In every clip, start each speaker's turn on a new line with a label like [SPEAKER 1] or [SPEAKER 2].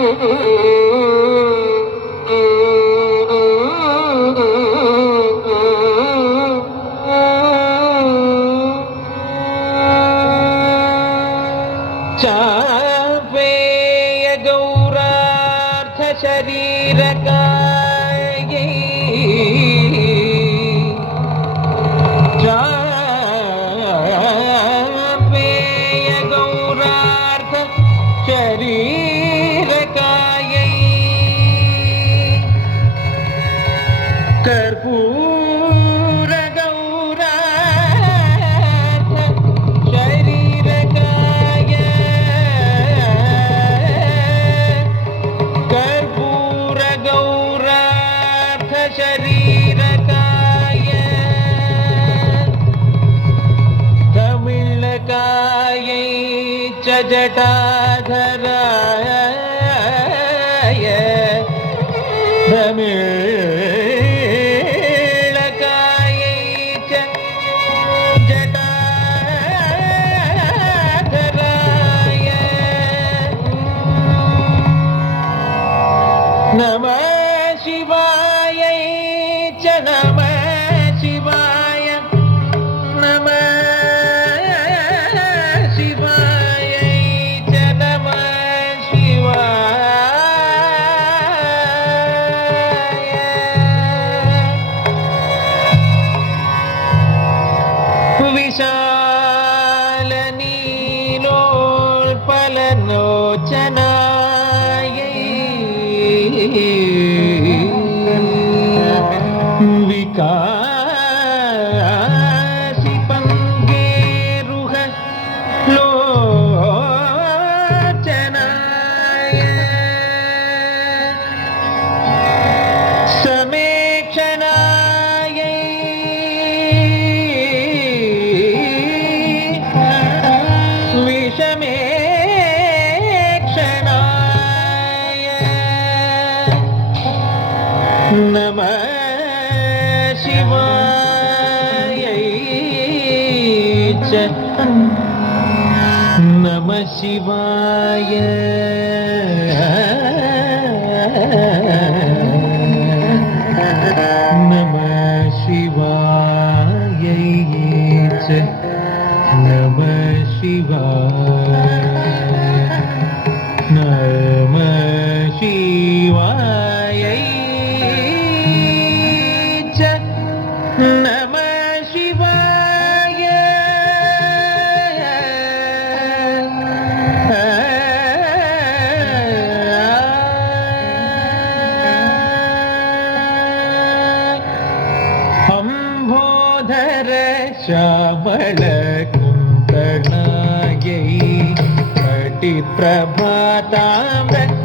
[SPEAKER 1] Mm-hmm. जटाधराय లోచనాయ వికా நம சிவாய. ധര ശ്യാമള കുന്തനായി പ്രഭാതാമൃത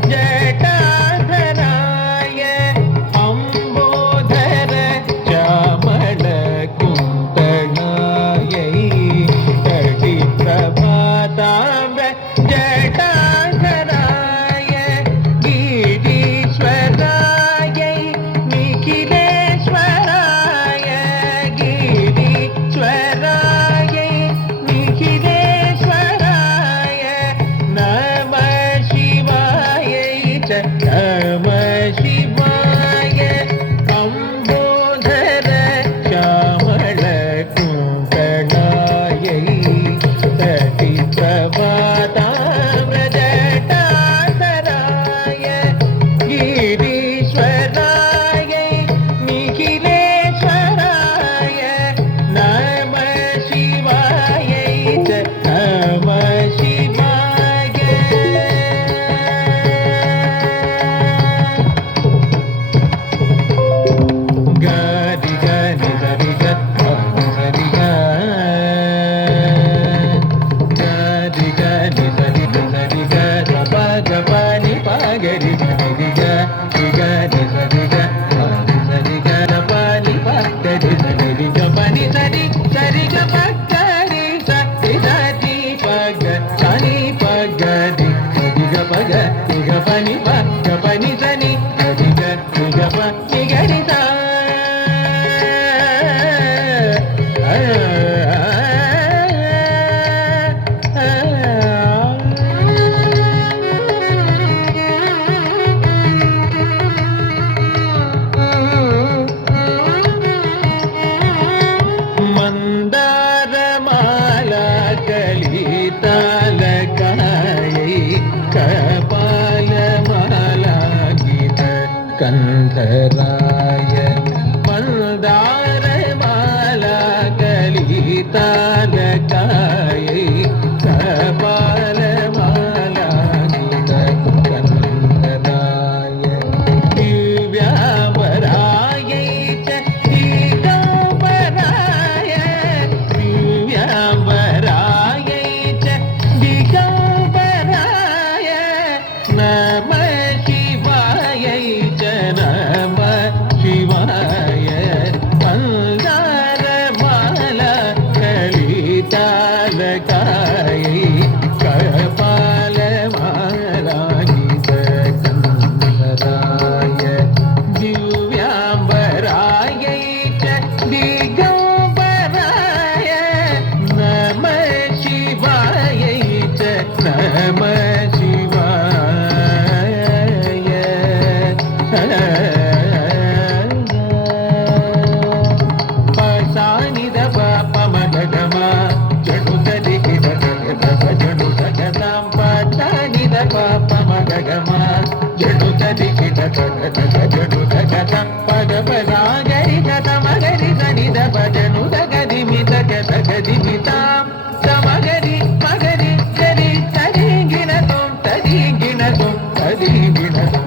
[SPEAKER 1] జగ పని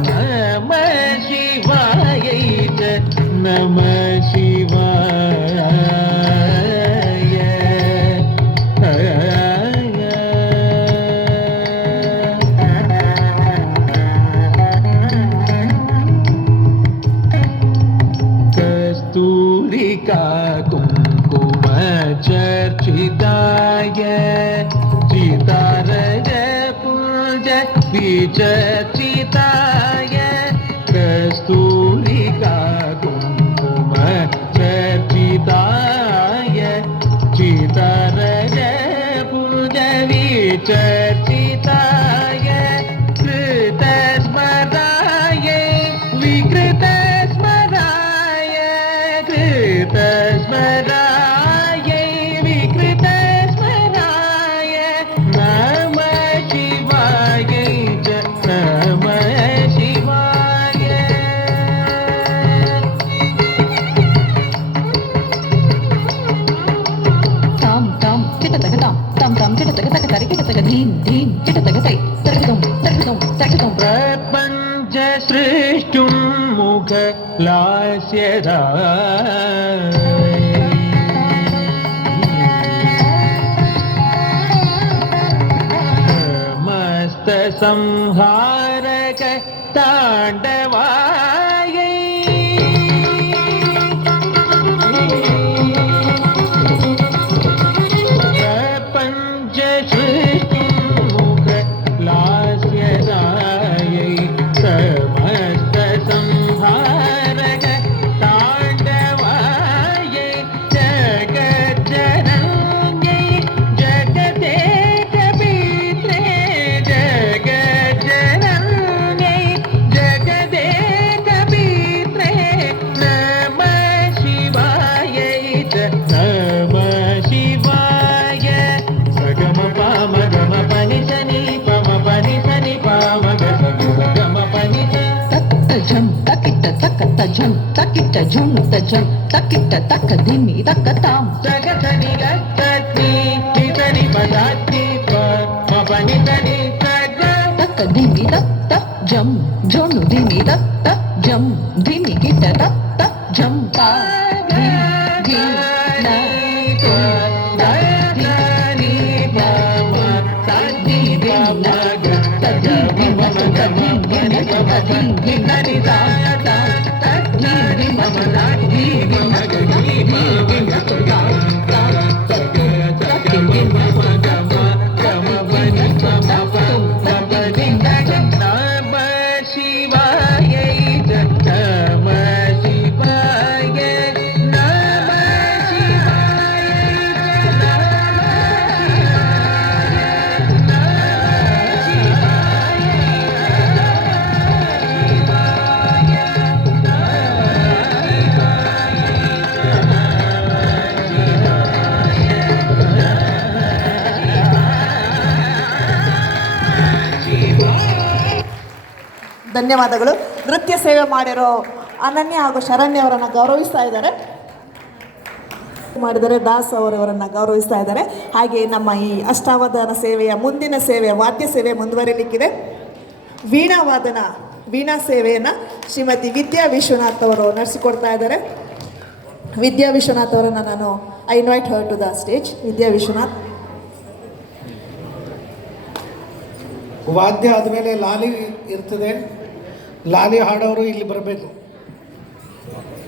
[SPEAKER 1] நம சிவாய நம சிவாய கஸ்தூரிகா குங்கும சர்ச்சிதாய சிதாரஜ புஜ விஜ ಚರ್ಚಿತಾ संहारक ताण्डवा
[SPEAKER 2] தச்சன் தக்கிட்ட ஜூனு தச்சன் தக்கிட்ட தக்க தினி தக்க தாம்
[SPEAKER 1] தகதனி தத்தி திதனி பதாத்தி பபனி தனி
[SPEAKER 2] தக்க தினி தத்த ஜம் ஜோனு தினி தத்த ஜம் தினி கிட்ட தத்த ஜம் பா
[SPEAKER 1] தி தி நா தோ தத்தி பா தத்தி தினா தத்தி பா தத்தி தினா தத்தி தினா ని
[SPEAKER 3] ಧನ್ಯವಾದಗಳು. ನೃತ್ಯ ಸೇವೆ ಮಾಡಿರೋ ಅನನ್ಯ ಹಾಗೂ ಶರಣ್ಯ ಅವರನ್ನು ಗೌರವಿಸ್ತಾ ಇದ್ದಾರೆ. ಮಾಡಿದರೆ ದಾಸ್ ಅವರವರನ್ನು ಗೌರವಿಸ್ತಾ ಇದ್ದಾರೆ. ಹಾಗೆ ನಮ್ಮ ಈ ಅಷ್ಟಾವಧಾನ ಸೇವೆಯ ಮುಂದಿನ ಸೇವೆ ವಾದ್ಯ ಸೇವೆ ಮುಂದುವರಿಲಿಕ್ಕಿದೆ. ವೀಣಾವಾದನ, ವೀಣಾ ಸೇವೆಯನ್ನು ಶ್ರೀಮತಿ ವಿದ್ಯಾ ವಿಶ್ವನಾಥ್ ಅವರು ನಡೆಸಿಕೊಡ್ತಾ ಇದ್ದಾರೆ. ವಿದ್ಯಾ ವಿಶ್ವನಾಥ್ ಅವರನ್ನು ನಾನು I invite her to the stage Vidya Vishwanath.
[SPEAKER 4] ವಾದ್ಯ ಆದಮೇಲೆ ಲಾಲಿ ಇರ್ತದೆ. ಲಾಲಿ ಹಾಡೋರು ಇಲ್ಲಿ ಬರಬೇಕು.